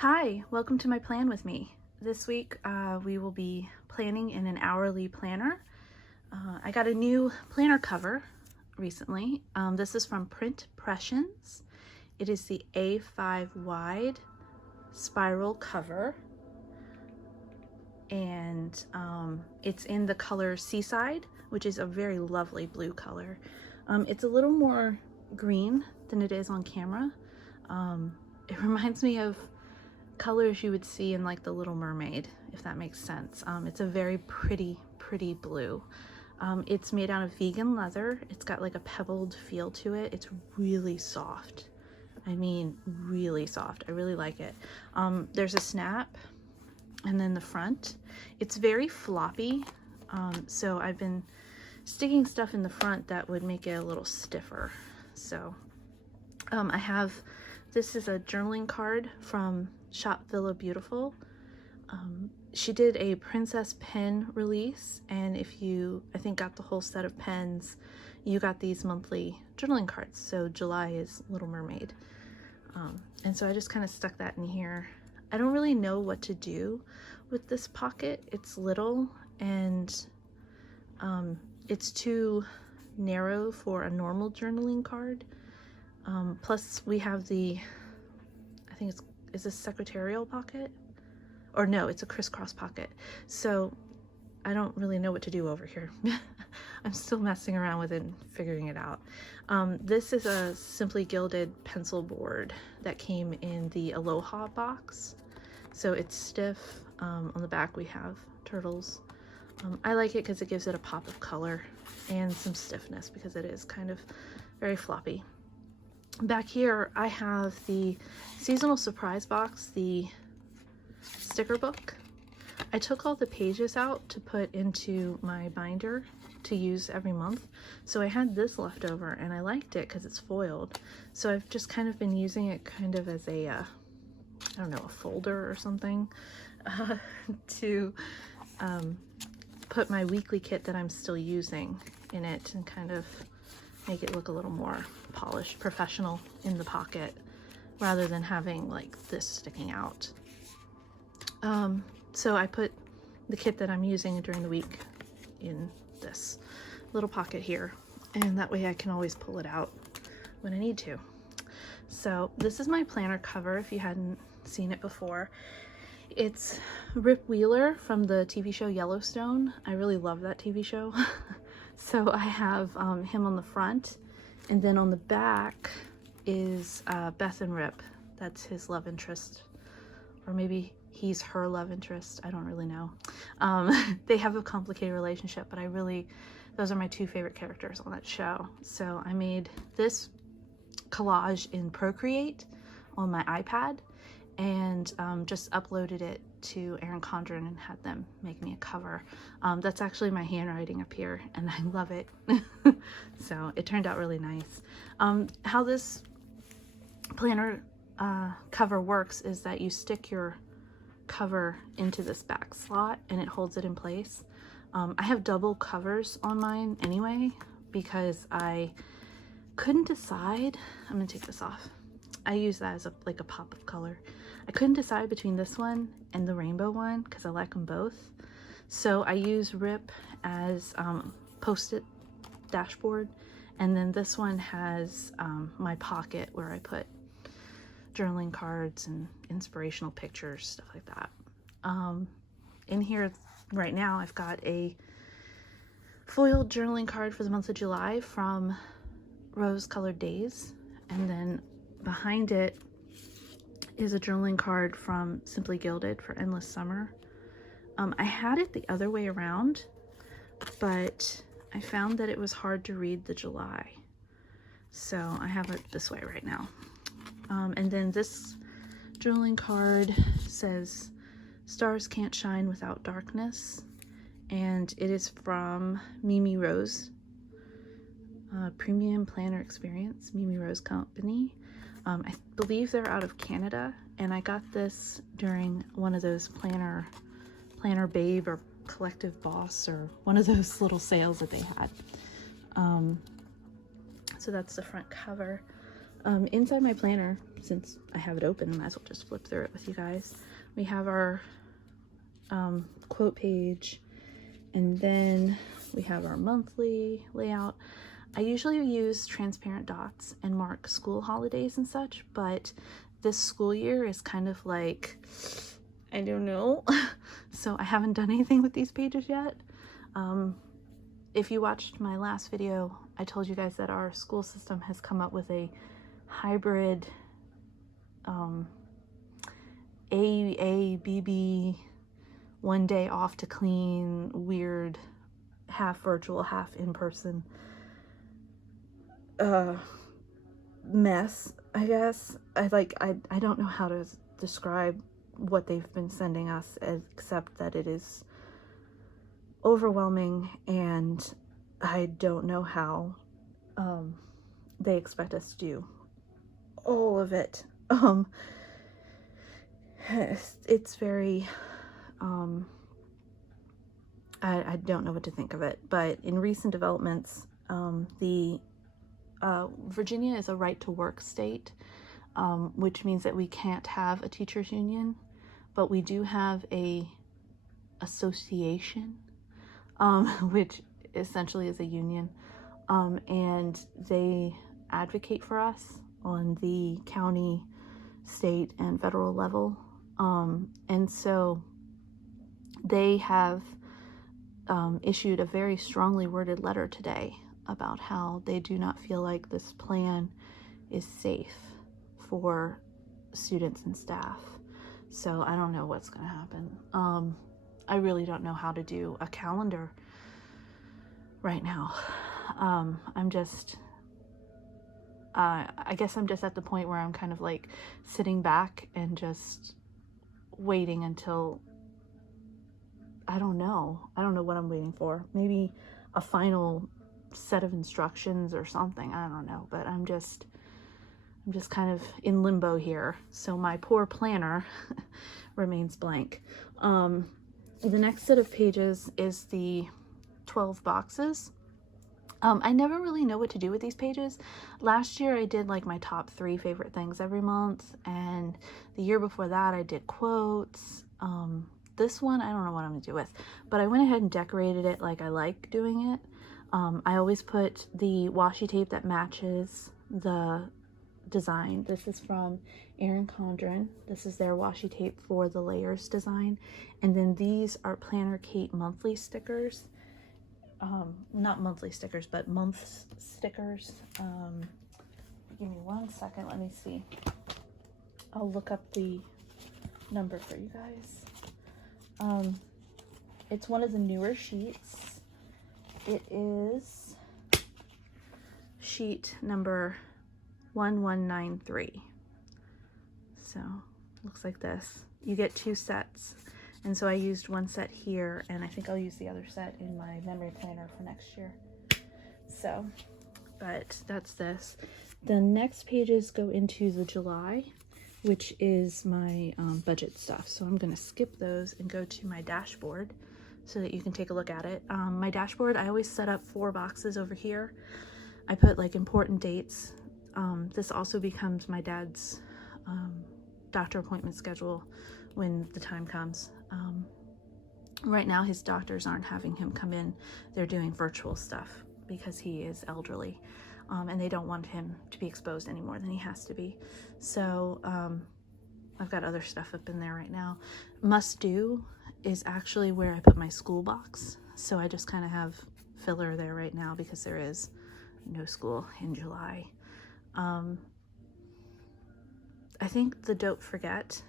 Hi, welcome to my plan with me. This week we will be planning in an hourly planner. I got a new planner cover recently. This is from Print Pressions. It is the A5 wide spiral cover, and it's in the color Seaside, which is a very lovely blue color. It's a little more green than it is on camera. It reminds me of colors you would see in like The Little Mermaid, if that makes sense. It's a very pretty blue. It's made out of vegan leather. It's got like a pebbled feel to it. It's really soft. I mean, really soft. I really like it. There's a snap, and then the front. It's very floppy, so I've been sticking stuff in the front that would make it a little stiffer. So this is a journaling card from Shop Villa Beautiful. She did a princess pen release, and if you, I think, got the whole set of pens, you got these monthly journaling cards. So July is Little Mermaid. And so I just kind of stuck that in here. I don't really know what to do with this pocket. It's little, and it's too narrow for a normal journaling card. Plus we have the, I think is a secretarial pocket, or no, it's a crisscross pocket. So I don't really know what to do over here. I'm still messing around with it and figuring it out. This is a Simply Gilded pencil board that came in the Aloha box. So it's stiff. On the back we have turtles. I like it because it gives it a pop of color and some stiffness because it is kind of very floppy. Back here I have the seasonal surprise box, the sticker book. I took all the pages out to put into my binder to use every month, so I had this left over and I liked it because it's foiled. So I've just kind of been using it kind of as a I don't know, a folder or something, to put my weekly kit that I'm still using in it and kind of make it look a little more polished, professional in the pocket, rather than having like this sticking out. So I put the kit that I'm using during the week in this little pocket here, and that way I can always pull it out when I need to. So this is my planner cover if you hadn't seen it before. It's Rip Wheeler from the TV show Yellowstone. I really love that TV show. So I have him on the front, and then on the back is Beth and Rip. That's his love interest, or maybe he's her love interest. I don't really know. They have a complicated relationship, but those are my two favorite characters on that show. So I made this collage in Procreate on my iPad, and just uploaded it to Erin Condren and had them make me a cover. That's actually my handwriting up here, and I love it. So it turned out really nice. How this planner cover works is that you stick your cover into this back slot and it holds it in place. I have double covers on mine anyway because I couldn't decide. I'm gonna take this off. I use that as like a pop of color. I couldn't decide between this one and the rainbow one because I like them both. So I use Rip as post-it dashboard, and then this one has my pocket where I put journaling cards and inspirational pictures, stuff like that. In here right now I've got a foiled journaling card for the month of July from Rose Colored Days, and then behind it is a journaling card from Simply Gilded for Endless Summer. I had it the other way around, but I found that it was hard to read the July, so I have it this way right now. And then this journaling card says "Stars Can't Shine Without Darkness," and it is from Mimi Rose, Premium Planner Experience, Mimi Rose Company. I believe they're out of Canada, and I got this during one of those Planner Babe or Collective Boss, or one of those little sales that they had. So that's the front cover. inside my planner, since I have it open, I might as well just flip through it with you guys. We have our quote page, and then we have our monthly layout. I usually use transparent dots and mark school holidays and such, but this school year is kind of like, I don't know. So I haven't done anything with these pages yet. If you watched my last video, I told you guys that our school system has come up with a hybrid AABB, 1 day off to clean, weird, half virtual, half in-person mess, I guess. I don't know how to describe what they've been sending us, except that it is overwhelming, and I don't know how they expect us to do all of it. It's very I don't know what to think of it, but in recent developments, Virginia is a right to work state, which means that we can't have a teachers union, but we do have a association, which essentially is a union, and they advocate for us on the county, state, and federal level, and so they have issued a very strongly worded letter today about how they do not feel like this plan is safe for students and staff. So I don't know what's going to happen. I really don't know how to do a calendar right now. I'm just, I guess I'm just at the point where I'm kind of like sitting back and just waiting until, I don't know what I'm waiting for. Maybe a final set of instructions or something. I don't know, but I'm just kind of in limbo here. So my poor planner remains blank. The next set of pages is the 12 boxes. I never really know what to do with these pages. Last year I did like my top 3 favorite things every month, and the year before that I did quotes. This one I don't know what I'm gonna do with, but I went ahead and decorated it like I like doing it. I always put the washi tape that matches the design. This is from Erin Condren. This is their washi tape for the layers design. And then these are PlannerKate monthly stickers. Not monthly stickers, but month stickers. Give me 1 second, let me see. I'll look up the number for you guys. It's one of the newer sheets. It is sheet number 1193. So looks like this. You get 2 sets, and so I used 1 set here, and I think I'll use the other set in my memory planner for next year. So, but that's this. The next pages go into the July, which is my budget stuff. So I'm gonna skip those and go to my dashboard so that you can take a look at it. My dashboard, I always set up 4 boxes over here. I put like important dates. This also becomes my dad's doctor appointment schedule when the time comes. Right now his doctors aren't having him come in. They're doing virtual stuff because he is elderly. And they don't want him to be exposed any more than he has to be. So I've got other stuff up in there right now. Must do is actually where I put my school box. So I just kind of have filler there right now because there is no school in July. I think the don't forget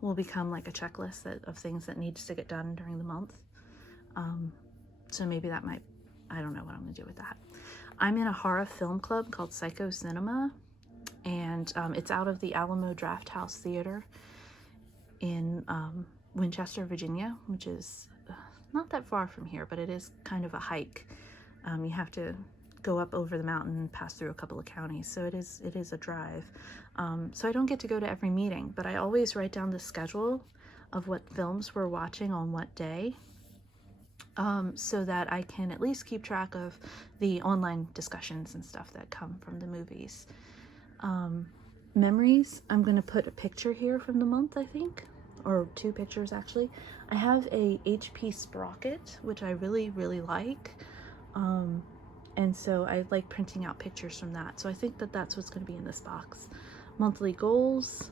will become like a checklist of things that needs to get done during the month. So maybe that might, I don't know what I'm gonna do with that. I'm in a horror film club called Psycho Cinema, and it's out of the Alamo Draft House Theater in Winchester, Virginia, which is not that far from here, but it is kind of a hike. You have to go up over the mountain and pass through a couple of counties, so it is a drive. So I don't get to go to every meeting, but I always write down the schedule of what films we're watching on what day, so that I can at least keep track of the online discussions and stuff that come from the movies. memories. I'm going to put a picture here from the month, I think, or 2 pictures actually. I have a HP sprocket, which I really, really like. And so I like printing out pictures from that. So I think that that's what's going to be in this box. Monthly goals.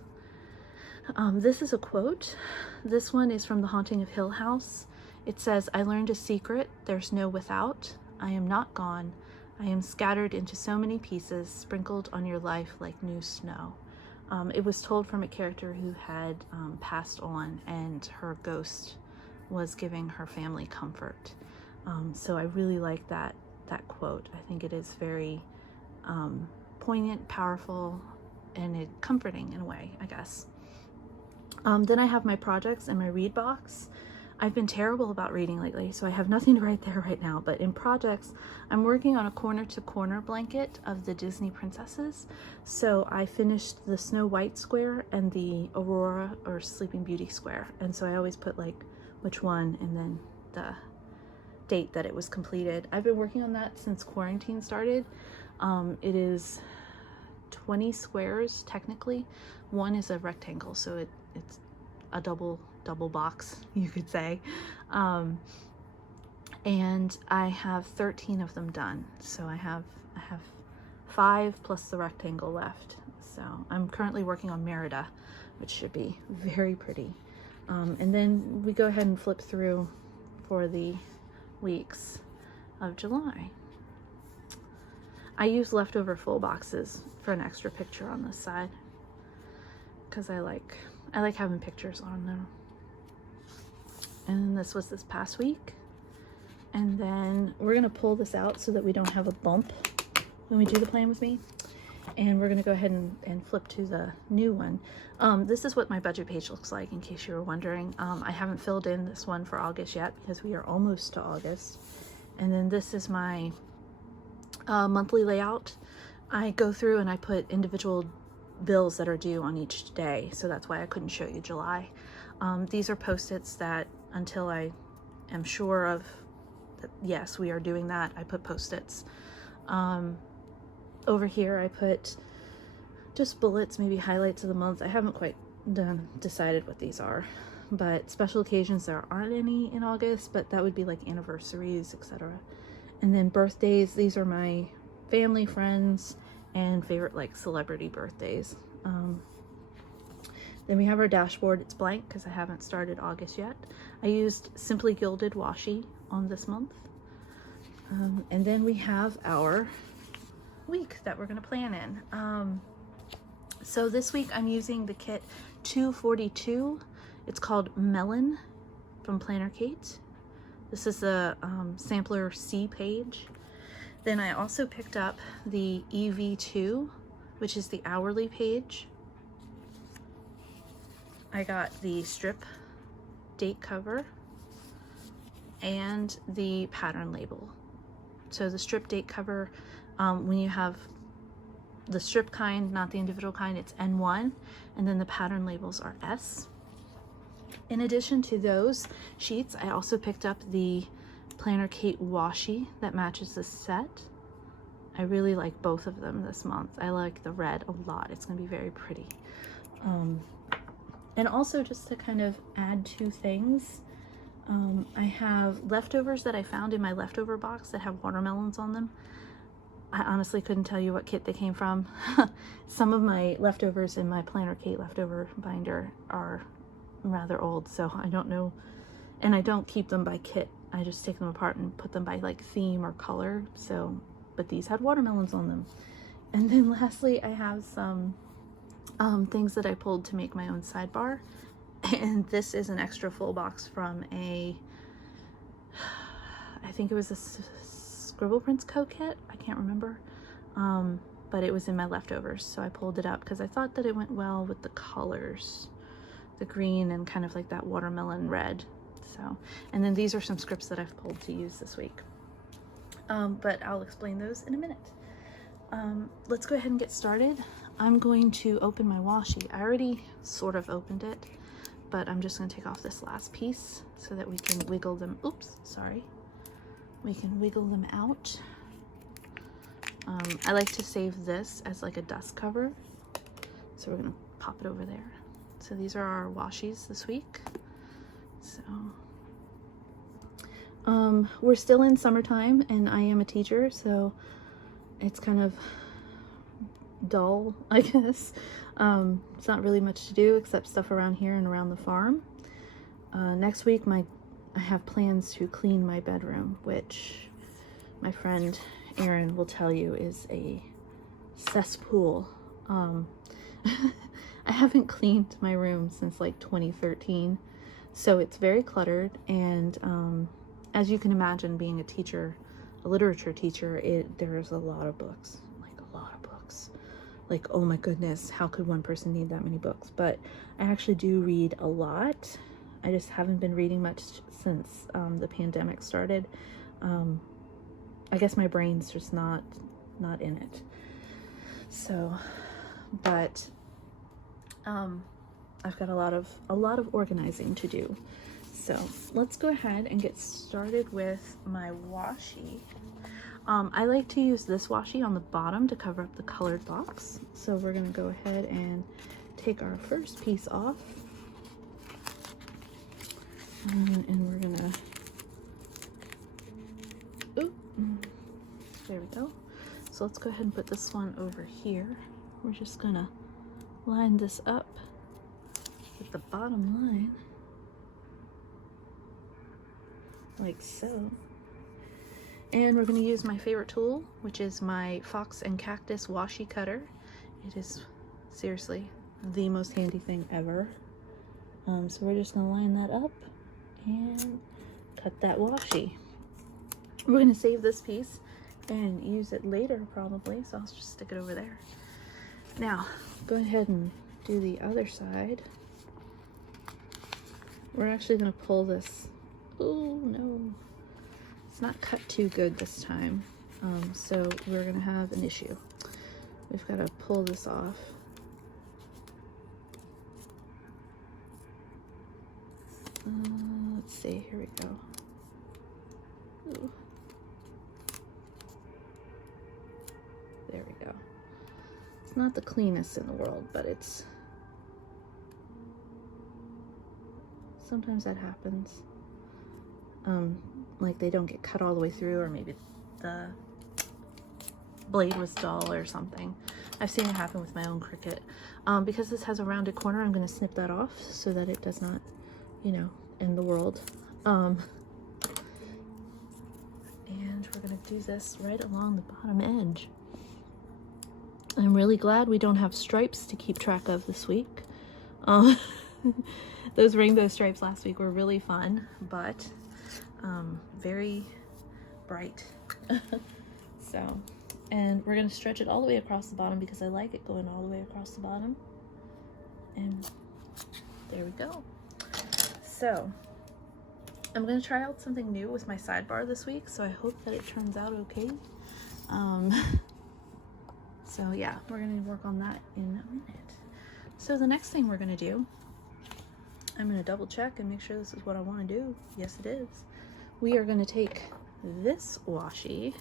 This is a quote. This one is from The Haunting of Hill House. It says, "I learned a secret. There's no without. I am not gone. I am scattered into so many pieces, sprinkled on your life like new snow." It was told from a character who had passed on, and her ghost was giving her family comfort. So I really like that quote. I think it is very poignant, powerful, and comforting in a way, I guess. Then I have my projects and my read box. I've been terrible about reading lately, so I have nothing to write there right now. But in projects, I'm working on a corner-to-corner blanket of the Disney princesses. So I finished the Snow White square and the Aurora or Sleeping Beauty square. And so I always put like which one and then the date that it was completed. I've been working on that since quarantine started. It is 20 squares technically. One is a rectangle, so it's a double box, you could say. And I have 13 of them done. So I have 5 plus the rectangle left. So I'm currently working on Merida, which should be very pretty. And then we go ahead and flip through for the weeks of July. I use leftover full boxes for an extra picture on this side because I like having pictures on them. And this was this past week. And then we're gonna pull this out so that we don't have a bump when we do the plan with me. And we're gonna go ahead and flip to the new one. This is what my budget page looks like, in case you were wondering. I haven't filled in this one for August yet because we are almost to August. And then this is my monthly layout. I go through and I put individual bills that are due on each day, so that's why I couldn't show you July. These are post-its that until I am sure of that, yes, we are doing that, I put post-its. Over here I put just bullets, maybe highlights of the month. I haven't quite decided what these are, but special occasions, there aren't any in August, but that would be like anniversaries, etc. And then birthdays, these are my family, friends, and favorite like celebrity birthdays. Then we have our dashboard. It's blank because I haven't started August yet. I used Simply Gilded washi on this month. And then we have our week that we're going to plan in. So this week I'm using the kit 242. It's called Melon from PlannerKate. This is the sampler C page. Then I also picked up the EV2, which is the hourly page. I got the strip date cover and the pattern label. So the strip date cover, when you have the strip kind, not the individual kind, it's N1, and then the pattern labels are S. In addition to those sheets, I also picked up the PlannerKate washi that matches the set. I really like both of them this month. I like the red a lot. It's going to be very pretty. And also, just to kind of add 2 things, I have leftovers that I found in my leftover box that have watermelons on them. I honestly couldn't tell you what kit they came from. Some of my leftovers in my PlannerKate leftover binder are rather old, so I don't know. And I don't keep them by kit. I just take them apart and put them by like theme or color. So, but these had watermelons on them. And then lastly, I have some things that I pulled to make my own sidebar. And this is an extra full box from I think it was a Scribble Prints Co. kit. I can't remember. But it was in my leftovers. So I pulled it up because I thought that it went well with the colors. The green and kind of like that watermelon red. So, and then these are some scripts that I've pulled to use this week. But I'll explain those in a minute. Let's go ahead and get started. I'm going to open my washi. I already sort of opened it, but I'm just going to take off this last piece so that we can wiggle them. Oops, sorry. We can wiggle them out. I like to save this as like a dust cover. So we're gonna pop it over there. So these are our washies this week. So we're still in summertime and I am a teacher, so it's kind of dull, I guess. It's not really much to do except stuff around here and around the farm. Next week I have plans to clean my bedroom, which my friend Erin will tell you is a cesspool. I haven't cleaned my room since like 2013, so it's very cluttered, and as you can imagine, being a teacher, a literature teacher, there's a lot of books, like a lot of books. Like, oh my goodness, how could one person need that many books? But I actually do read a lot. I just haven't been reading much since the pandemic started. I guess my brain's just not in it. So, but I've got a lot of organizing to do. So let's go ahead and get started with my washi. I like to use this washi on the bottom to cover up the colored box. So we're gonna go ahead and take our first piece off. And we're gonna, there we go. So let's go ahead and put this one over here. We're just gonna line this up with the bottom line, like so. And we're gonna use my favorite tool, which is my Fox and Cactus washi cutter. It is seriously the most handy thing ever. So we're just gonna line that up and cut that washi. We're gonna save this piece and use it later probably, so I'll just stick it over there. Now, go ahead and do the other side. We're actually gonna pull this. Oh no, it's not cut too good this time. So we're gonna have an issue. We've got to pull this off. Let's see, here we go. Ooh. There we go. It's not the cleanest in the world, but it's, sometimes that happens. Like they don't get cut all the way through, or maybe the blade was dull or something. I've seen it happen with my own Cricut. Because this has a rounded corner, I'm going to snip that off so that it does not, you know, end the world. And we're going to do this right along the bottom edge. I'm really glad we don't have stripes to keep track of this week. Those rainbow stripes last week were really fun, but very bright. So, and we're going to stretch it all the way across the bottom because I like it going all the way across the bottom. And there we go. So I'm going to try out something new with my sidebar this week, so I hope that it turns out okay. So yeah, we're going to work on that in a minute. So the next thing we're going to do, I'm going to double check and make sure this is what I want to do. Yes, it is. We are going to take this washi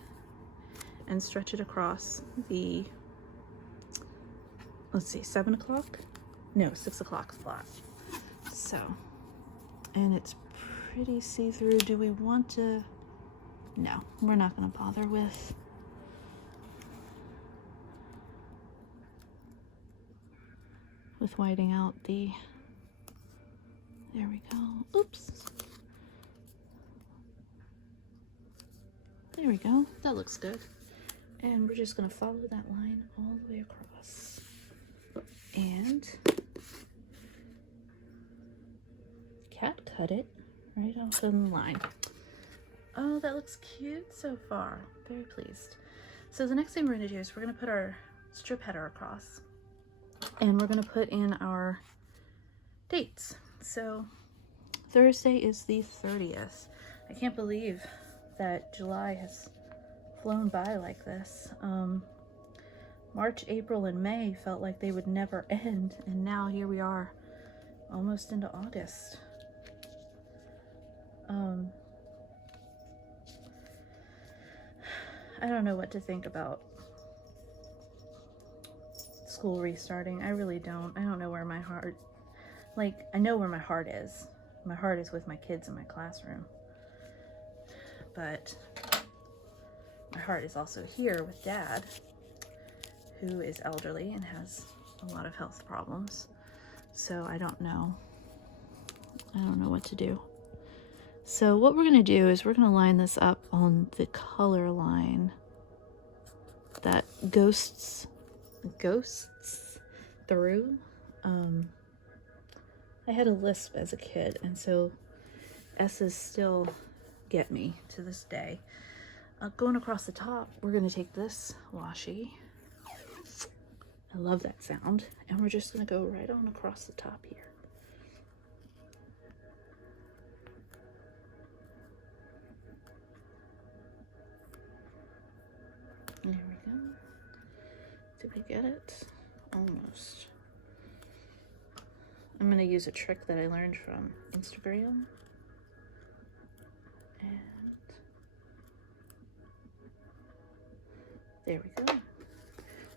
and stretch it across the, let's see, 7 o'clock? No, 6 o'clock spot. So, and it's pretty see-through. Do we want to? No, we're not going to bother with whiting out the, there we go. Oops. There we go. That looks good. And we're just going to follow that line all the way across. And cat cut it right off of the line. Oh, that looks cute so far. Very pleased. So the next thing we're going to do is we're going to put our strip header across. And we're going to put in our dates. So Thursday is the 30th. I can't believe that July has flown by like this. March, April, and May felt like they would never end, and now here we are, almost into August. I don't know what to think about school restarting. I really don't. I don't know where my heart, like, I know where my heart is. My heart is with my kids in my classroom. But my heart is also here with Dad, who is elderly and has a lot of health problems. So I don't know. I don't know what to do. So what we're going to do is we're going to line this up on the color line that ghosts through. I had a lisp as a kid, and so S's still get me to this day. Going across the top, we're going to take this washi. I love that sound. And we're just going to go right on across the top here. There we go. Did we get it? Almost. I'm going to use a trick that I learned from Instagram. And there we go.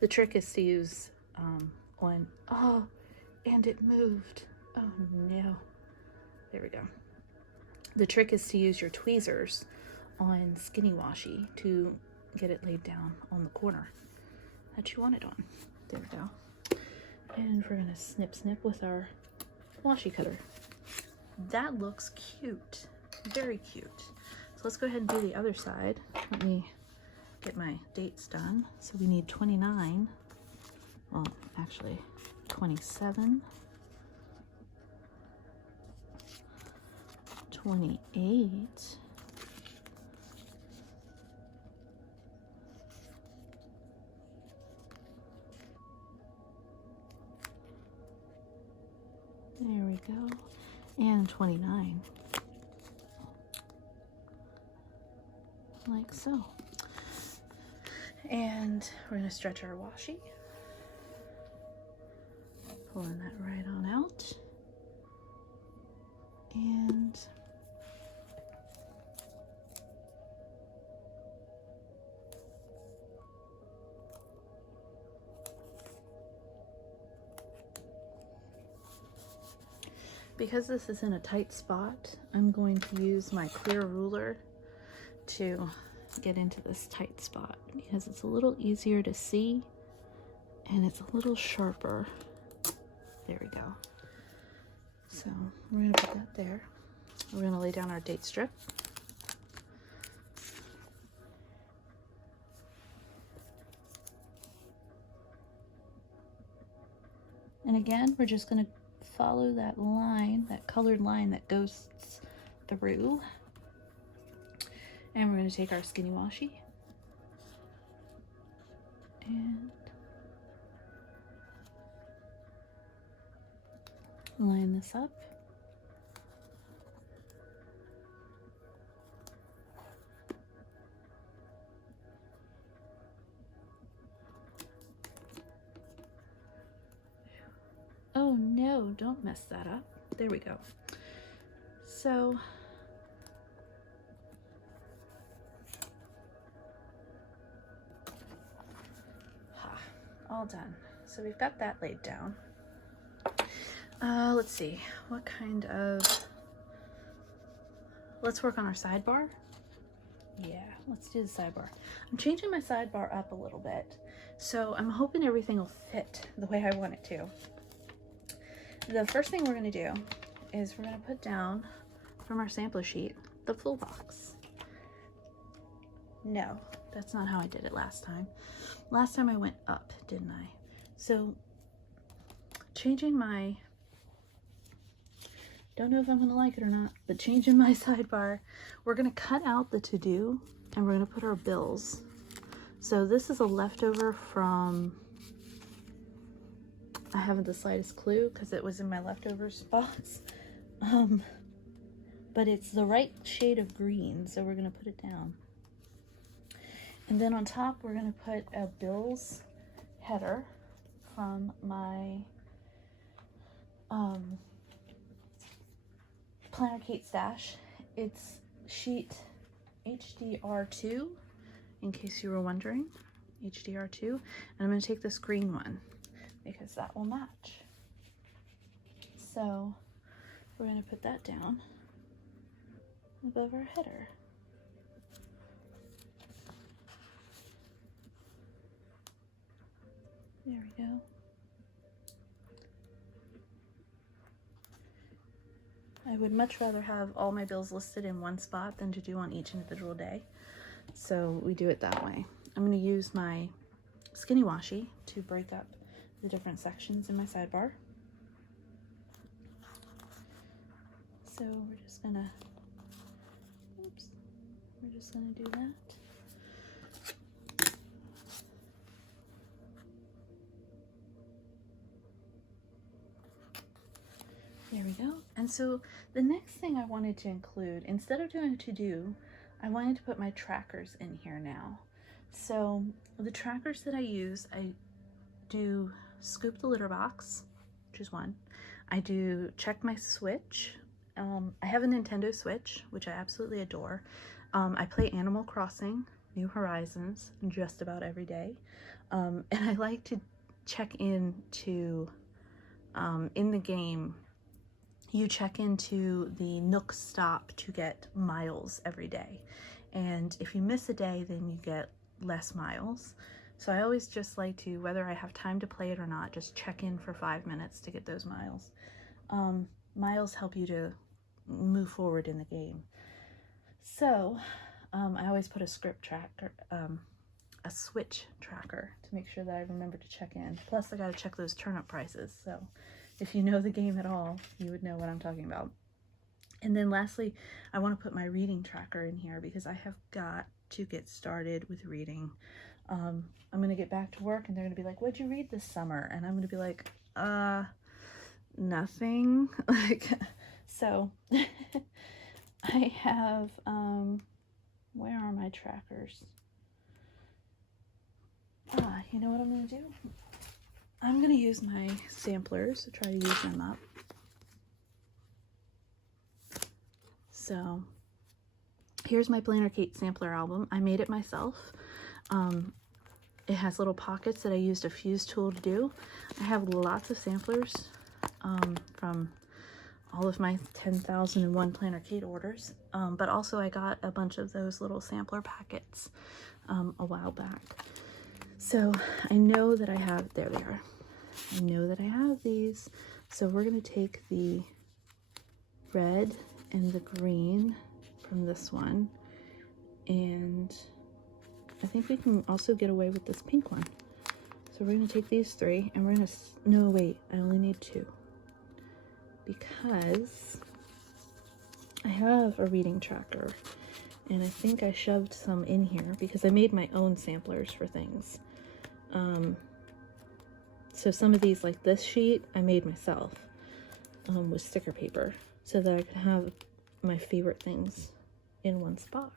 The trick is to use one. Oh, and it moved. Oh no. There we go. The trick is to use your tweezers on skinny washi to get it laid down on the corner that you want it on. There we go. And we're gonna snip with our washi cutter. That looks cute, very cute. So let's go ahead and do the other side. Let me get my dates done. So we need 29, well, actually 27, 28, there we go, and 29, like so. And we're going to stretch our washi, pulling that right on out, and because this is in a tight spot, I'm going to use my clear ruler to get into this tight spot because it's a little easier to see and it's a little sharper. There we go. So we're going to put that there. We're going to lay down our date strip. And again, we're just going to follow that line, that colored line that goes through. And we're going to take our skinny washi and line this up. Oh no, don't mess that up. There we go. So all done. So we've got that laid down. Let's see, what kind of, let's work on our sidebar. Yeah, let's do the sidebar. I'm changing my sidebar up a little bit, so I'm hoping everything will fit the way I want it to. The first thing we're going to do is we're going to put down from our sampler sheet the full box. No, that's not how I did it last time. Last time I went up, didn't I? So changing my, don't know if I'm going to like it or not, but changing my sidebar, we're going to cut out the to-do and we're going to put our bills. So this is a leftover from, I haven't the slightest clue because it was in my leftovers box. But it's the right shade of green, so we're going to put it down. And then on top, we're going to put a bills header from my PlannerKate stash. It's sheet HDR2, in case you were wondering, HDR2. And I'm going to take this green one. because that will match. So we're going to put that down above our header. There we go. I would much rather have all my bills listed in one spot than to do on each individual day. So we do it that way. I'm going to use my skinny washi to break up the different sections in my sidebar. So we're just gonna, oops, we're just gonna do that. There we go. And so the next thing I wanted to include, instead of doing a to-do, I wanted to put my trackers in here now. So the trackers that I use, I do scoop the litter box, which is one. I do check my Switch. I have a Nintendo Switch, which I absolutely adore. I play Animal Crossing, New Horizons, just about every day. And I like to check into, in the game, you check into the Nook stop to get miles every day. And if you miss a day, then you get less miles. So I always just like to, whether I have time to play it or not, just check in for 5 minutes to get those miles. Miles help you to move forward in the game. So I always put a script tracker, a Switch tracker to make sure that I remember to check in. Plus I gotta check those turnip prices. So if you know the game at all, you would know what I'm talking about. And then lastly, I want to put my reading tracker in here because I have got to get started with reading. I'm going to get back to work and they're going to be like, what'd you read this summer? And I'm going to be like, nothing. So I have, where are my trackers? You know what I'm going to do? I'm going to use my samplers to try to use them up. So here's my PlannerKate sampler album. I made it myself. It has little pockets that I used a fuse tool to do. I have lots of samplers from all of my 10,001 PlannerKate orders, but also I got a bunch of those little sampler packets a while back. So I know that I have, there they are. I know that I have these. So we're going to take the red and the green from this one, and I think we can also get away with this pink one. So we're going to take these three and we're going to, no wait, I only need two because I have a reading tracker and I think I shoved some in here because I made my own samplers for things. So some of these, like this sheet, I made myself with sticker paper so that I could have my favorite things in one spot.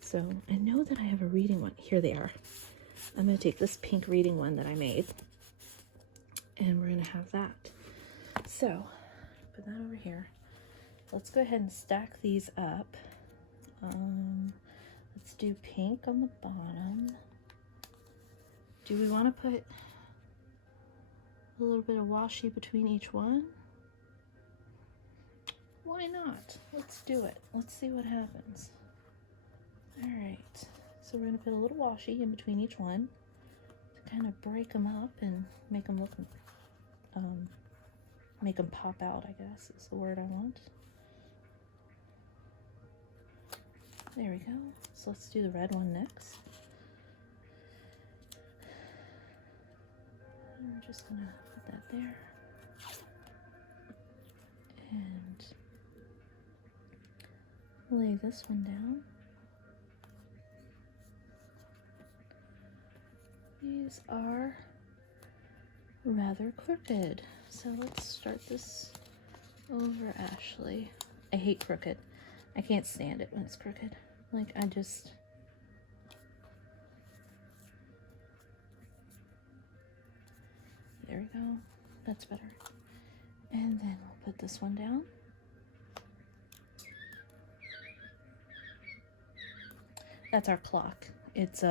So I know that I have a reading one. Here they are. I'm going to take this pink reading one that I made and we're going to have that. So put that over here. Let's go ahead and stack these up. Let's do pink on the bottom. Do we want to put a little bit of washi between each one? Why not? Let's do it. Let's see what happens. All right, so we're going to put a little washi in between each one to kind of break them up and make them look, make them pop out, I guess is the word I want. There we go. So let's do the red one next. And we're just going to put that there. And lay this one down. These are rather crooked. So let's start this over Ashley. I hate crooked. I can't stand it when it's crooked. Like, I just... There we go. That's better. And then we'll put this one down. That's our clock. It's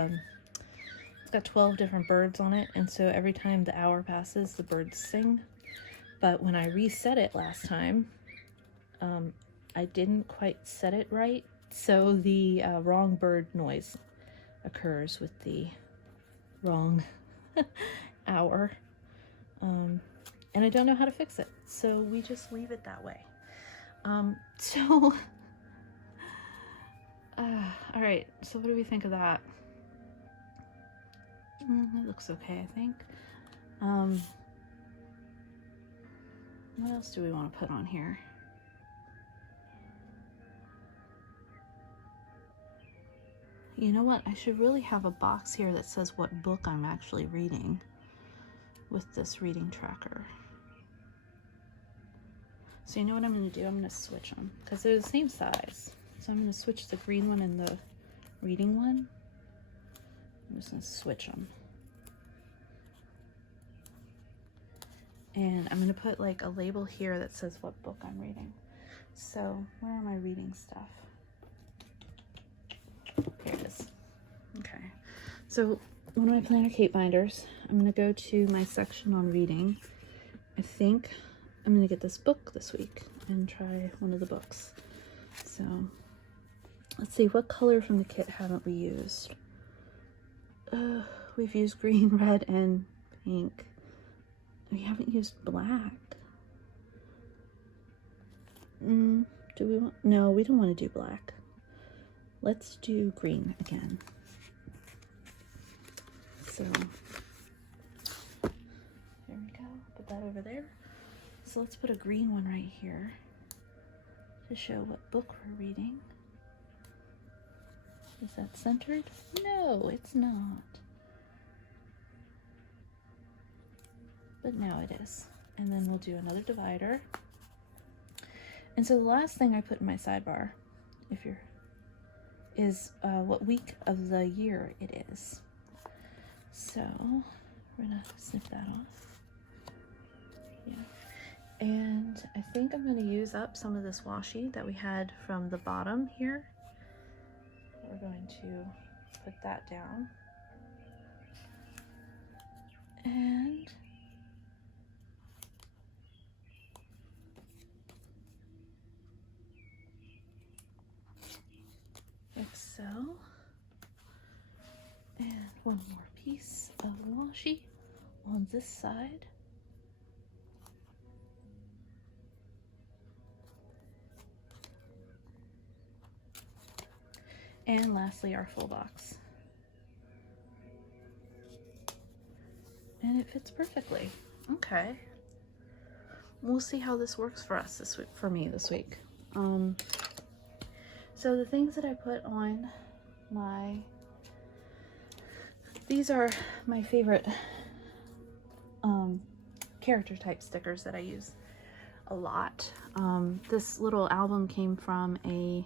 It's got 12 different birds on it, and so every time the hour passes, the birds sing. But when I reset it last time, I didn't quite set it right, so the wrong bird noise occurs with the wrong hour. And I don't know how to fix it, so we just leave it that way. All right, so what do we think of that? It looks okay, I think. What else do we want to put on here? You know what? I should really have a box here that says what book I'm actually reading with this reading tracker. So you know what I'm going to do? I'm going to switch them because they're the same size. So I'm going to switch the green one and the reading one. I'm just going to switch them. And I'm going to put like a label here that says what book I'm reading. So where are my reading stuff? Here it is. Okay. So one of my PlannerKate binders, I'm going to go to my section on reading. I think I'm going to get this book this week and try one of the books. So let's see, what color from the kit haven't we used? We've used green, red, and pink. We haven't used black. Do we want? No, we don't want to do black. Let's do green again. So there we go. Put that over there. So let's put a green one right here to show what book we're reading. Is that centered? No, it's not. But now it is. And then we'll do another divider. And so the last thing I put in my sidebar, is what week of the year it is. So we're gonna snip that off. Yeah. And I think I'm gonna use up some of this washi that we had from the bottom here. We're going to put that down. And like so. And one more piece of washi on this side. And lastly, our full box. And it fits perfectly. Okay. We'll see how this works for us this week, for me this week. So the things that I put on these are my favorite character type stickers that I use a lot. This little album came from a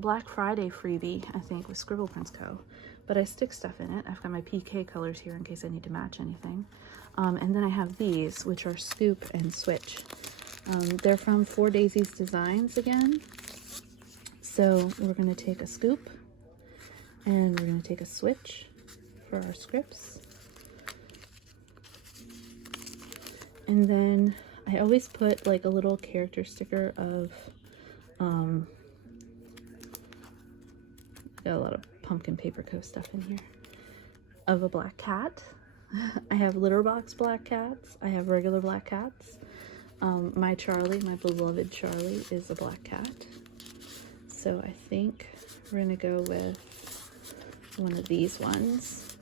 Black Friday freebie, I think, with Scribble Prints Co. But I stick stuff in it. I've got my PK colors here in case I need to match anything. And then I have these, which are Scoop and Switch. They're from 4 Daisies Designs again. So we're going to take a scoop and we're going to take a switch for our scripts. And then I always put like a little character sticker of, got a lot of pumpkin paper co stuff in here, of a black cat. I have litter box black cats. I have regular black cats. My Charlie, my beloved Charlie, is a black cat. So I think we're gonna go with one of these ones.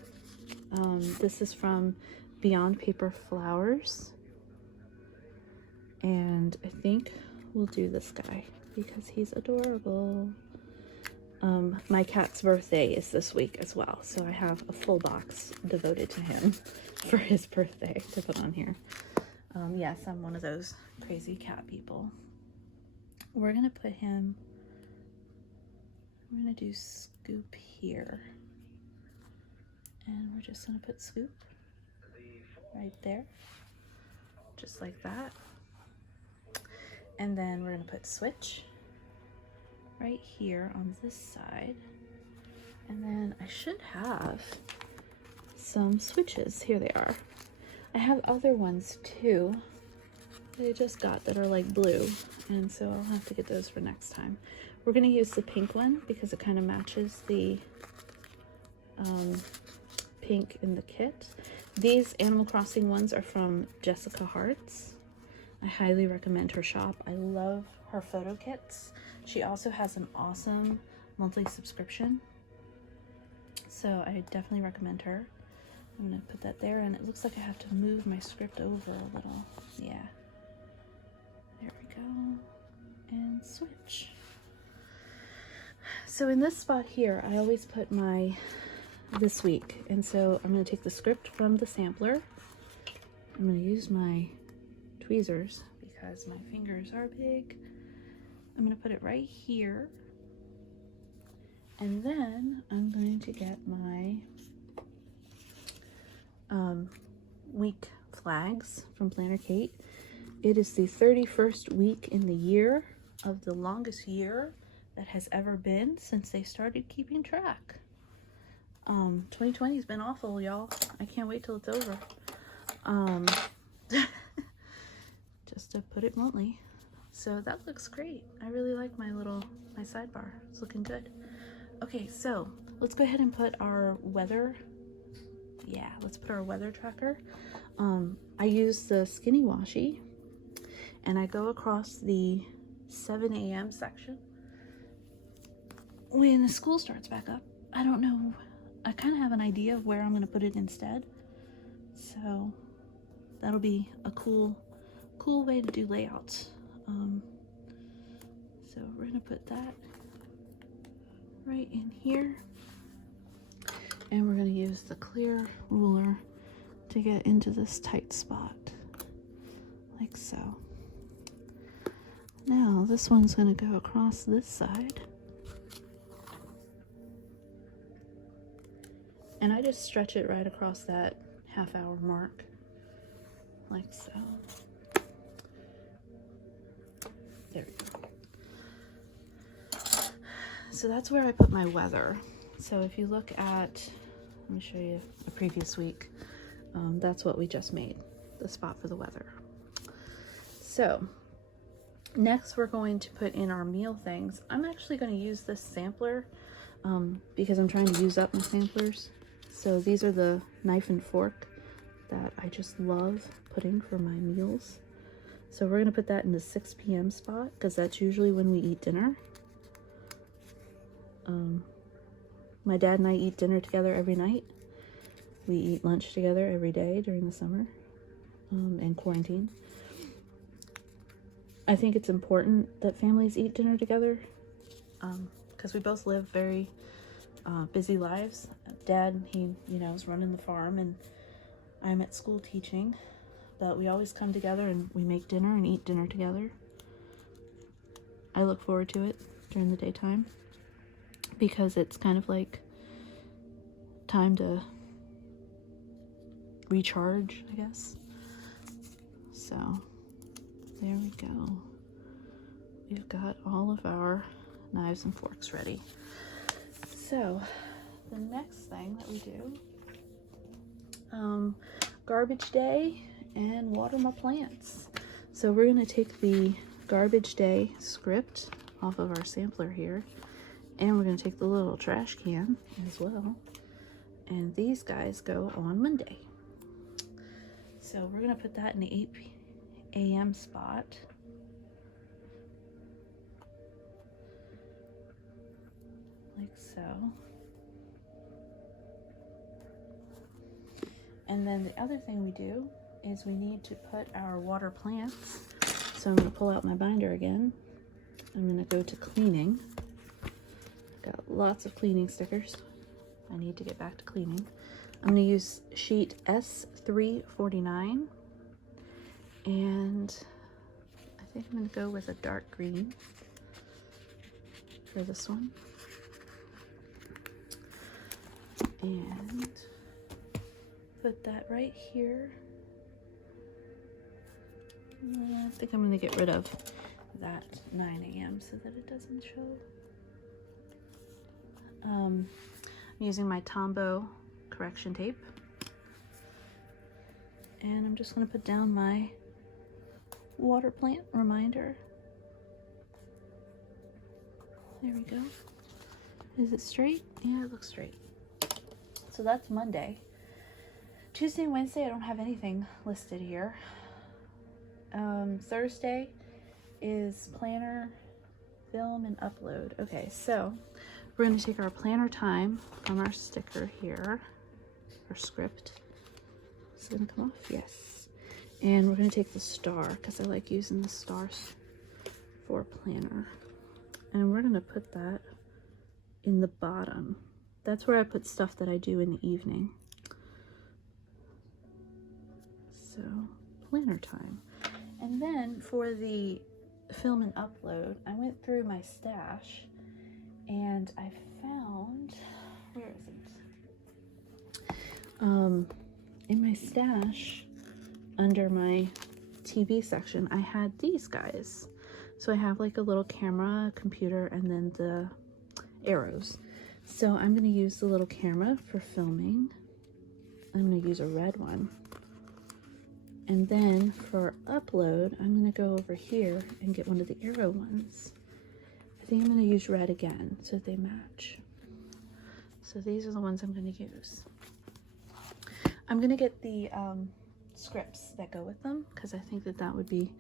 This is from Beyond Paper Flowers. And I think we'll do this guy because he's adorable. My cat's birthday is this week as well, so I have a full box devoted to him for his birthday to put on here. Yes, I'm one of those crazy cat people. We're gonna put him, I'm gonna do Scoop here. And we're just gonna put Scoop right there, just like that. And then we're gonna put Switch right here on this side. And then I should have some switches. Here they are. I have other ones too that I just got that are like blue, and so I'll have to get those for next time. We're gonna use the pink one because it kind of matches the pink in the kit. These Animal Crossing ones are from Jessica Hart's. I highly recommend her shop. I love her photo kits. She also has an awesome monthly subscription, so I definitely recommend her. I'm gonna put that there, and it looks like I have to move my script over a little. Yeah, there we go, and switch. So in this spot here, I always put my this week, and so I'm going to take the script from the sampler. I'm going to use my tweezers because my fingers are big. I'm going to put it right here, and then I'm going to get my week flags from PlannerKate. It is the 31st week in the year of the longest year that has ever been since they started keeping track. 2020 has been awful, y'all. I can't wait till it's over. Just to put it bluntly. So that looks great. I really like my sidebar. It's looking good. Okay, so let's go ahead and put our weather. Yeah, let's put our weather tracker. I use the Skinny Washi, and I go across the 7 a.m. section. When the school starts back up, I don't know. I kind of have an idea of where I'm going to put it instead. So that'll be a cool way to do layouts. So we're going to put that right in here. And we're going to use the clear ruler to get into this tight spot. Like so. Now this one's going to go across this side. And I just stretch it right across that half-hour mark, like so. There we go. So that's where I put my weather. So if you look at, let me show you a previous week. That's what we just made, the spot for the weather. So next we're going to put in our meal things. I'm actually going to use this sampler because I'm trying to use up my samplers. So these are the knife and fork that I just love putting for my meals. So we're going to put that in the 6 p.m. spot because that's usually when we eat dinner. My dad and I eat dinner together every night. We eat lunch together every day during the summer and quarantine. I think it's important that families eat dinner together because we both live very busy lives. Dad, he is running the farm, and I'm at school teaching, but we always come together and we make dinner and eat dinner together. I look forward to it during the daytime because it's kind of like time to recharge, I guess. So there we go. We've got all of our knives and forks ready. So the next thing that we do, garbage day and water my plants. So we're going to take the garbage day script off of our sampler here, and we're going to take the little trash can as well, and these guys go on Monday. So we're going to put that in the 8 a.m. spot. Like so. And then the other thing we do is we need to put our water plants. So I'm going to pull out my binder again. I'm going to go to cleaning. Got lots of cleaning stickers. I need to get back to cleaning. I'm going to use sheet S349, and I think I'm going to go with a dark green for this one. And put that right here. I think I'm going to get rid of that 9 a.m. so that it doesn't show. using my Tombow correction tape. And I'm just going to put down my water plant reminder. There we go. Is it straight? Yeah, it looks straight. So that's Monday. Tuesday and Wednesday, I don't have anything listed here. Thursday is planner, film, and upload. Okay, so we're going to take our planner time from our sticker here, our script. Is it going to come off? Yes. And we're going to take the star, because I like using the stars for planner. And we're going to put that in the bottom. That's where I put stuff that I do in the evening. So, planner time. And then for the film and upload, I went through my stash and I found, where is it? In my stash, under my TV section, I had these guys. So I have like a little camera, computer, and then the arrows. So I'm going to use the little camera for filming. I'm going to use a red one. And then for upload, I'm going to go over here and get one of the arrow ones. I think I'm going to use red again so that they match. So these are the ones I'm going to use. I'm going to get the scripts that go with them because I think that that would be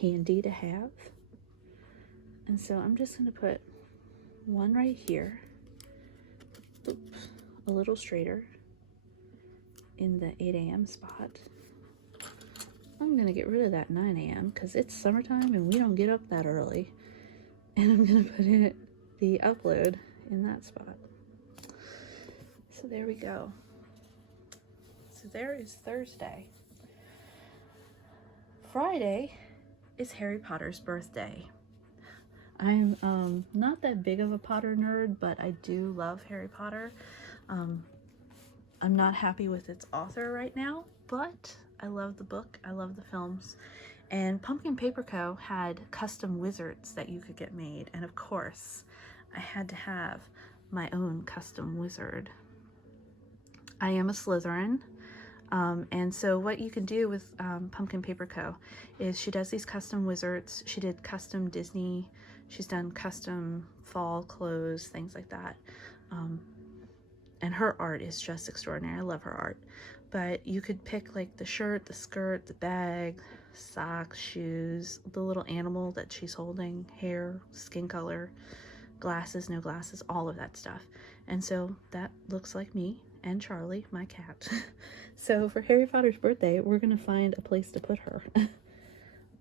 handy to have. And so I'm just going to put one right here, oops, a little straighter in the 8 a.m. spot. I'm going to get rid of that 9 a.m. because it's summertime and we don't get up that early. And I'm going to put in the upload in that spot. So there we go. So there is Thursday. Friday is Harry Potter's birthday. I'm not that big of a Potter nerd, but I do love Harry Potter. I'm not happy with its author right now, but I love the book, I love the films. And Pumpkin Paper Co. had custom wizards that you could get made, and of course, I had to have my own custom wizard. I am a Slytherin, and so what you can do with Pumpkin Paper Co. is she does these custom wizards. She did custom Disney, she's done custom fall clothes, things like that. And her art is just extraordinary. I love her art. But you could pick like the shirt, the skirt, the bag, socks, shoes, the little animal that she's holding, hair, skin color, glasses, no glasses, all of that stuff. And so that looks like me and Charlie, my cat. So for Harry Potter's birthday, we're gonna find a place to put her.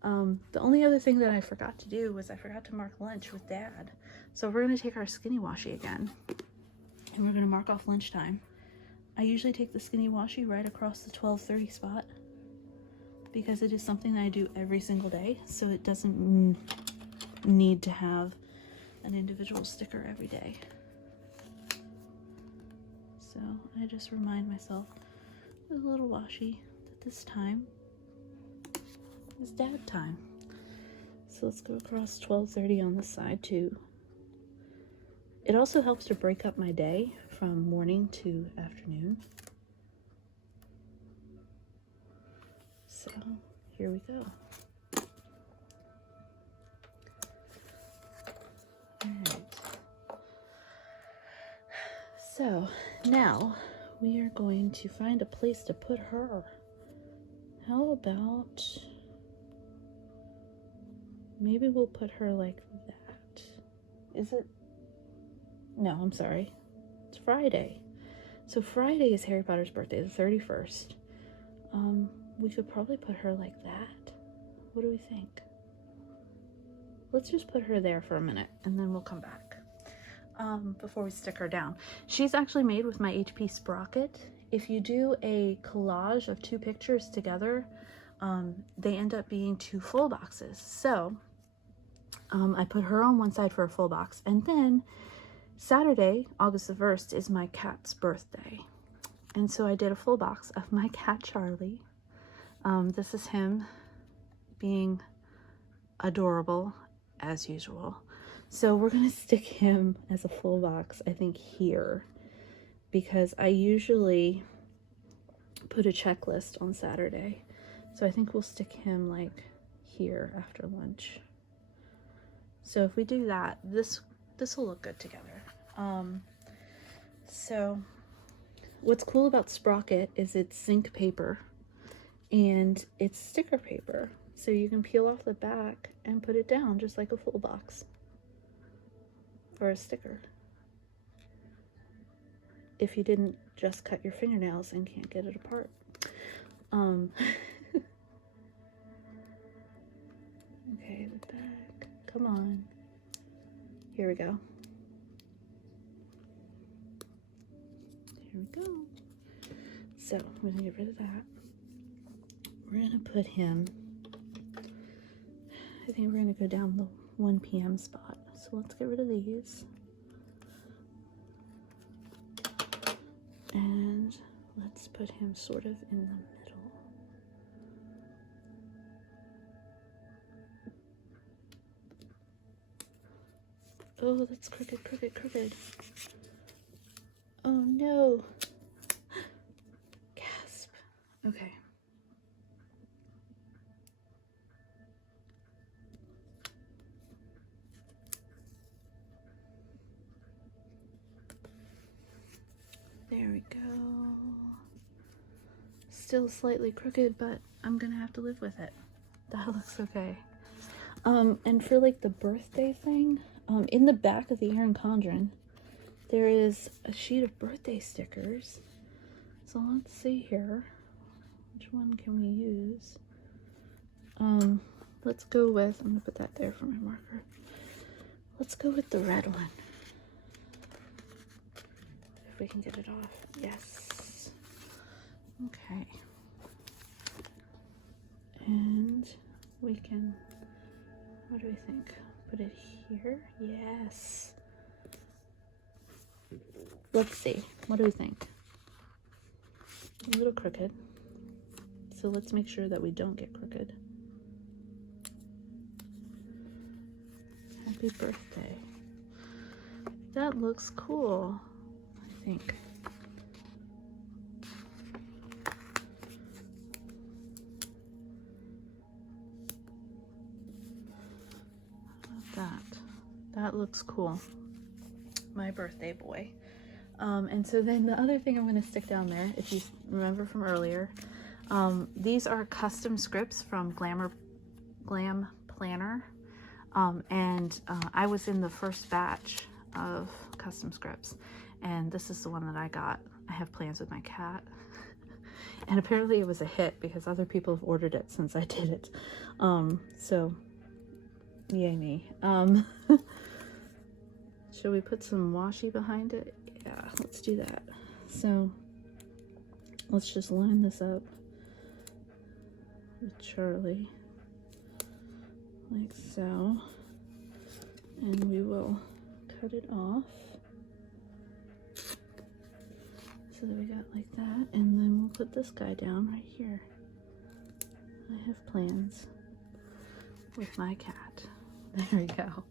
The only other thing that I forgot to do was I forgot to mark lunch with Dad. So we're gonna take our skinny washi again and we're gonna mark off lunchtime. I usually take the skinny washi right across the 12:30 spot because it is something that I do every single day, so it doesn't need to have an individual sticker every day. So I just remind myself with a little washi that this time is Dad time. So let's go across 12:30 on this side too. It also helps to break up my day from morning to afternoon. So here we go. Alright. So now we are going to find a place to put her. How about maybe we'll put her like that. Is it? No, I'm sorry. It's Friday. So Friday is Harry Potter's birthday, the 31st. We could probably put her like that. What do we think? Let's just put her there for a minute and then we'll come back before we stick her down. She's actually made with my HP Sprocket. If you do a collage of two pictures together, they end up being two full boxes. So I put her on one side for a full box, and then Saturday, August the 1st, is my cat's birthday. And so I did a full box of my cat, Charlie. This is him being adorable as usual. So we're gonna stick him as a full box, I think here. because I usually put a checklist on Saturday. So I think we'll stick him like here after lunch. So if we do that, this will look good together. So what's cool about Sprocket is it's zinc paper and it's sticker paper. So you can peel off the back and put it down just like a full box or a sticker. If you didn't just cut your fingernails and can't get it apart. Okay, the back. Come on. Here we go. Here we go. So we're gonna get rid of that. We're gonna put him, I think we're gonna go down the 1 p.m. spot. So let's get rid of these. And let's put him sort of in the middle. Oh, that's crooked, crooked, crooked. Oh no. Gasp. Okay. There we go. Still slightly crooked, but I'm gonna have to live with it. That looks okay. And for like the birthday thing, in the back of the Erin Condren, there is a sheet of birthday stickers. So let's see here. Which one can we use? Let's go with, I'm gonna put that there for my marker. Let's go with the red one. If we can get it off. Yes. Okay. And we can, what do we think? Put it here? Yes. Let's see. What do we think? A little crooked. So let's make sure that we don't get crooked. Happy birthday. That looks cool, I think. That looks cool. My birthday boy. And so then the other thing I'm going to stick down there, if you remember from earlier, these are custom scripts from Glam Planner. I was in the first batch of custom scripts, and this is the one that I got. I have plans with my cat. And apparently it was a hit because other people have ordered it since I did it. So yay me. Should we put some washi behind it? Yeah, let's do that. So let's just line this up with Charlie like so, and we will cut it off so that we got like that, and then we'll put this guy down right here. I have plans with my cat. There we go.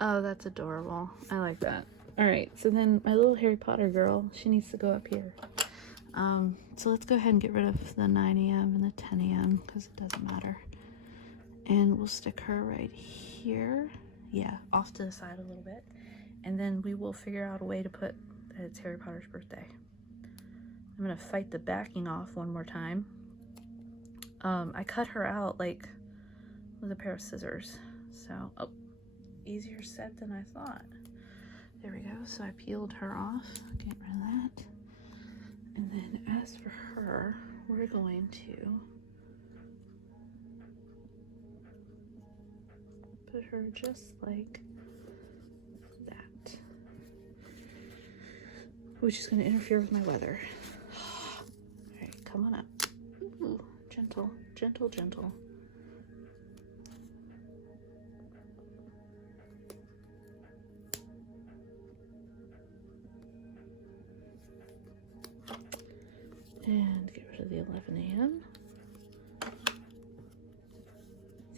Oh, that's adorable. I like that. All right, so then my little Harry Potter girl, she needs to go up here. So let's go ahead and get rid of the 9 a.m. and the 10 a.m. because it doesn't matter. And we'll stick her right here. Yeah, off to the side a little bit. And then we will figure out a way to put that it's Harry Potter's birthday. I'm gonna fight the backing off one more time. I cut her out like with a pair of scissors. So, oh, easier said than I thought. There we go. So I peeled her off. Get rid of that. And then as for her, we're going to put her just like that, which is going to interfere with my weather. All right, come on up. Ooh, gentle, gentle, gentle. And get rid of the 11 a.m.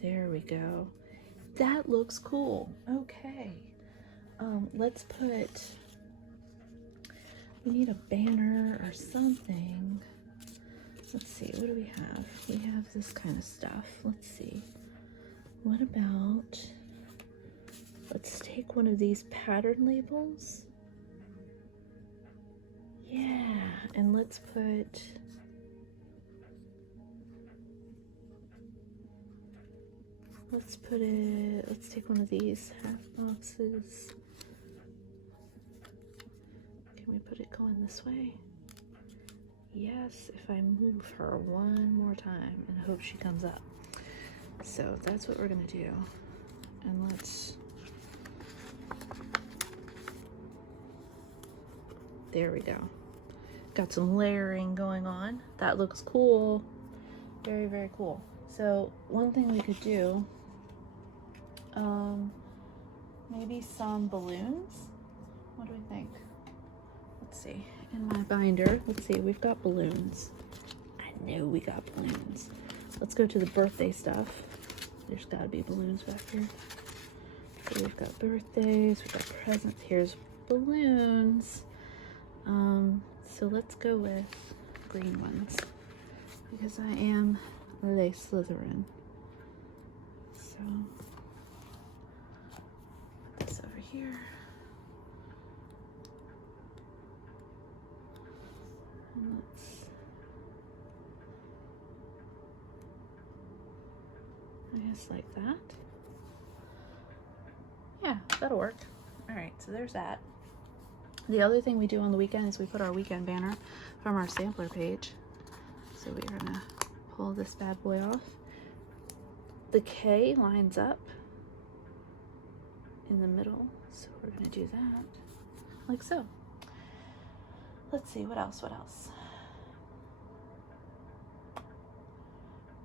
There we go. That looks cool. Okay. let's put, we need a banner or something. Let's see, what do we have? We have this kind of stuff. Let's see. What about, let's take one of these pattern labels. Yeah, and let's put, let's take one of these half boxes. Can we put it going this way? Yes, if I move her one more time and hope she comes up. So that's what we're gonna do. And let's, there we go. Got some layering going on. That looks cool. Very, very cool. So one thing we could do, maybe some balloons. What do we think? Let's see, in my binder, let's see, we've got balloons. I know we got balloons. Let's go to the birthday stuff. There's gotta be balloons back here. So we've got birthdays, we've got presents, here's balloons. So let's go with green ones because I am a Slytherin. So put this over here. And let's, I guess like that. Yeah, that'll work. All right, so there's that. The other thing we do on the weekend is we put our weekend banner from our sampler page. So we're gonna pull this bad boy off. The K lines up in the middle, so we're gonna do that, like so. Let's see, what else,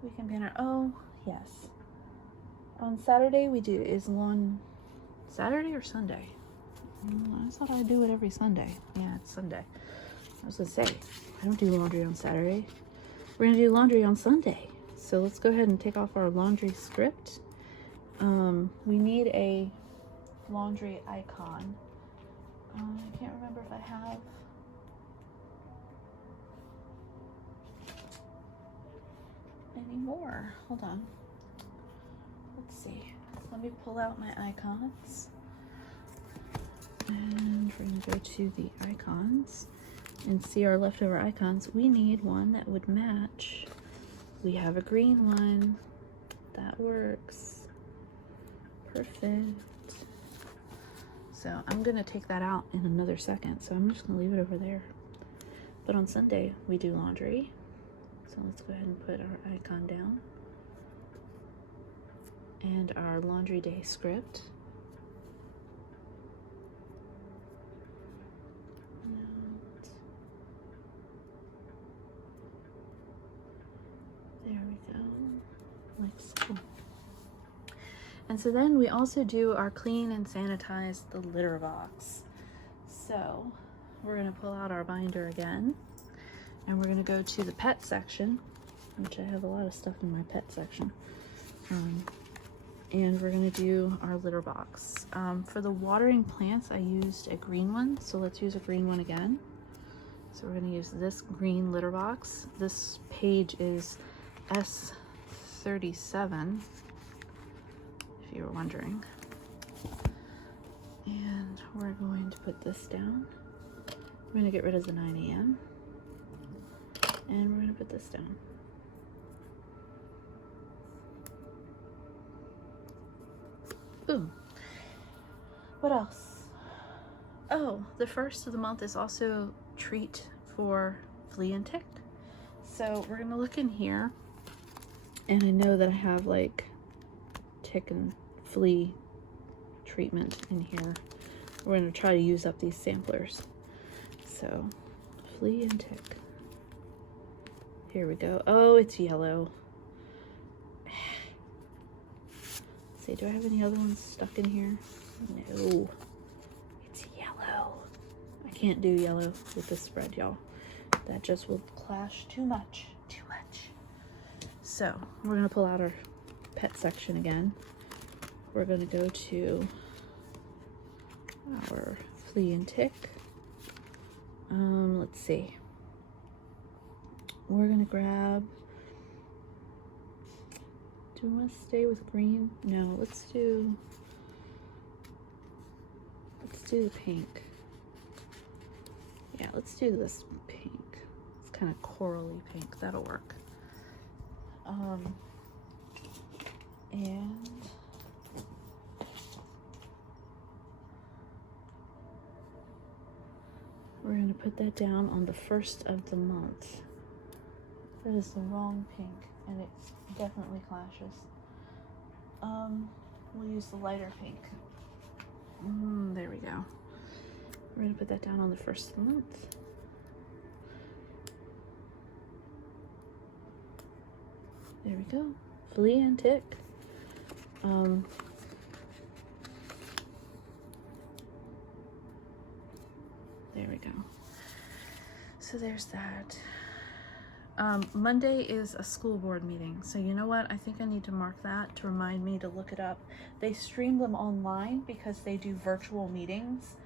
Weekend banner, oh, yes. On Saturday we do, is lawn, Saturday or Sunday? I thought I'd do it every Sunday. Yeah, it's Sunday. I was gonna say, I don't do laundry on Saturday. We're gonna do laundry on Sunday. So let's go ahead and take off our laundry script. We need a laundry icon. I can't remember if I have. Any more? Hold on. Let's see. Let me pull out my icons. And we're gonna go to the icons and see our leftover icons. We need one that would match. We have a green one. That works. Perfect. So I'm gonna take that out in another second. So I'm just gonna leave it over there. But on Sunday, we do laundry. So let's go ahead and put our icon down. And our laundry day script. There we go, like so. And so then we also do our clean and sanitize the litter box. So we're gonna pull out our binder again and we're gonna go to the pet section, which I have a lot of stuff in my pet section. And we're gonna do our litter box. For the watering plants, I used a green one, so let's use a green one again. So we're gonna use this green litter box. This page is S37, if you were wondering. And we're going to put this down. We're going to get rid of the 9 a.m. And we're going to put this down. Boom. What else? Oh, the first of the month is also treat for flea and tick. So we're going to look in here. And I know that I have like tick and flea treatment in here. We're going to try to use up these samplers. So flea and tick. Here we go. Oh, it's yellow. Let's see, do I have any other ones stuck in here? No. It's yellow. I can't do yellow with this spread, y'all. That just will clash too much. So we're gonna pull out our pet section again. We're gonna go to our flea and tick. Let's see. We're gonna grab, do we want to stay with green? No, let's do the pink. Yeah, let's do this pink. It's kind of corally pink. That'll work. And we're going to put that down on the 1st of the month. That is the wrong pink, and it definitely clashes. We'll use the lighter pink. There we go. We're going to put that down on the 1st of the month. There we go. Flea and tick. There we go. So there's that. Monday is a school board meeting. So you know what? I think I need to mark that to remind me to look it up. They stream them online because they do virtual meetings.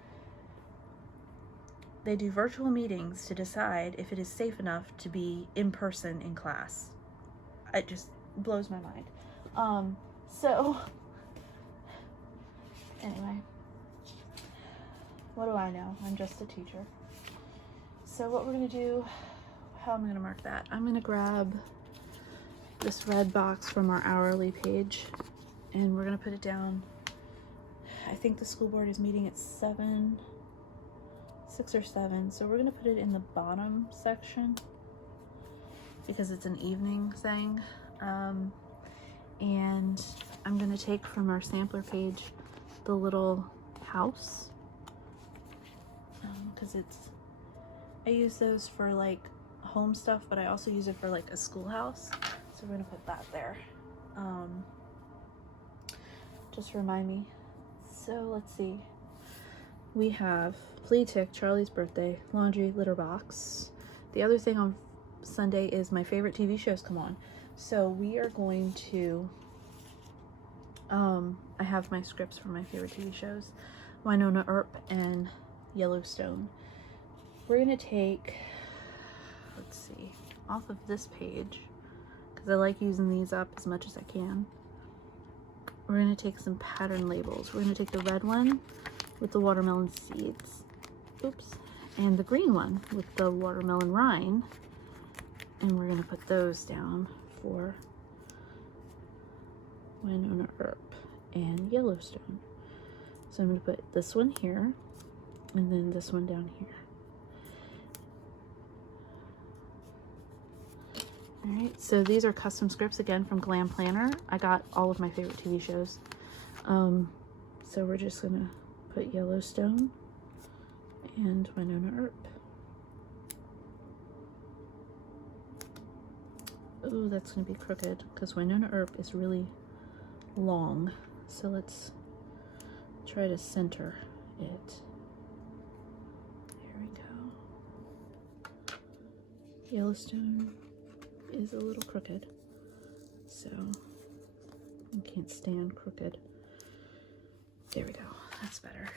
They do virtual meetings to decide if it is safe enough to be in person in class. It just blows my mind. So anyway, what do I know? I'm just a teacher. So what we're gonna do, how am I gonna mark that? I'm gonna grab this red box from our hourly page and we're gonna put it down. I think the school board is meeting at 6 or 7. So we're gonna put it in the bottom section because it's an evening thing. And I'm gonna take from our sampler page the little house because I use those for like home stuff, but I also use it for like a schoolhouse. So we're gonna put that there. Just remind me. So let's see. We have flea tick, Charlie's birthday, laundry, litter box. The other thing on Sunday is my favorite TV shows come on. So we are going to, I have my scripts for my favorite TV shows, Winona Earp and Yellowstone. We're gonna take, let's see, off of this page, because I like using these up as much as I can. We're gonna take some pattern labels. We're gonna take the red one with the watermelon seeds, oops, and the green one with the watermelon rind, and we're gonna put those down for Winona Earp and Yellowstone. So I'm gonna put this one here, and then this one down here. Alright, so these are custom scripts again from Glam Planner. I got all of my favorite TV shows. So we're just gonna put Yellowstone and Winona Earp. Oh, that's gonna be crooked because Winona Earp is really long. So let's try to center it. There we go. Yellowstone is a little crooked, so I can't stand crooked. There we go, that's better.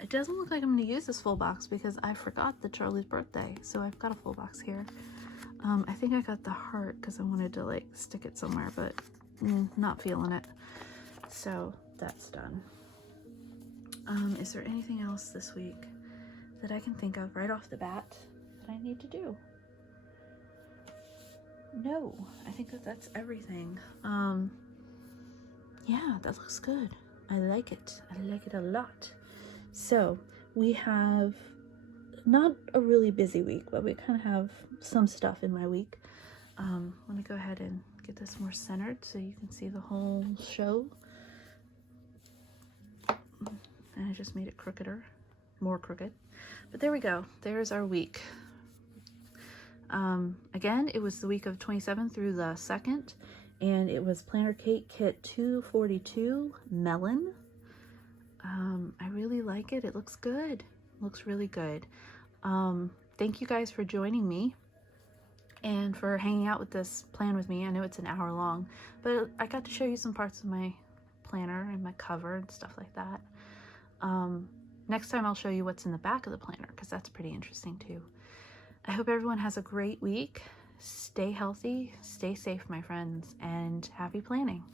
It doesn't look like I'm going to use this full box because I forgot the Charlie's birthday, so I've got a full box here. I think I got the heart because I wanted to like stick it somewhere, but not feeling it, so that's done. Is there anything else this week that I can think of right off the bat that I need to do? No, I think that's everything. Yeah, that looks good. I like it. I like it a lot. So we have not a really busy week, but we kind of have some stuff in my week. I'm gonna go ahead and get this more centered so you can see the whole show. And I just made it crookeder, more crooked. But there we go. There's our week. Again, it was the week of 27th through the 2nd, and it was PlannerKate Kit 242 Melon. I really like it. It looks good. It looks really good. Thank you guys for joining me and for hanging out with this plan with me. I know it's an hour long, but I got to show you some parts of my planner and my cover and stuff like that. next time I'll show you what's in the back of the planner, because that's pretty interesting too. I hope everyone has a great week. Stay healthy, stay safe, my friends, and happy planning.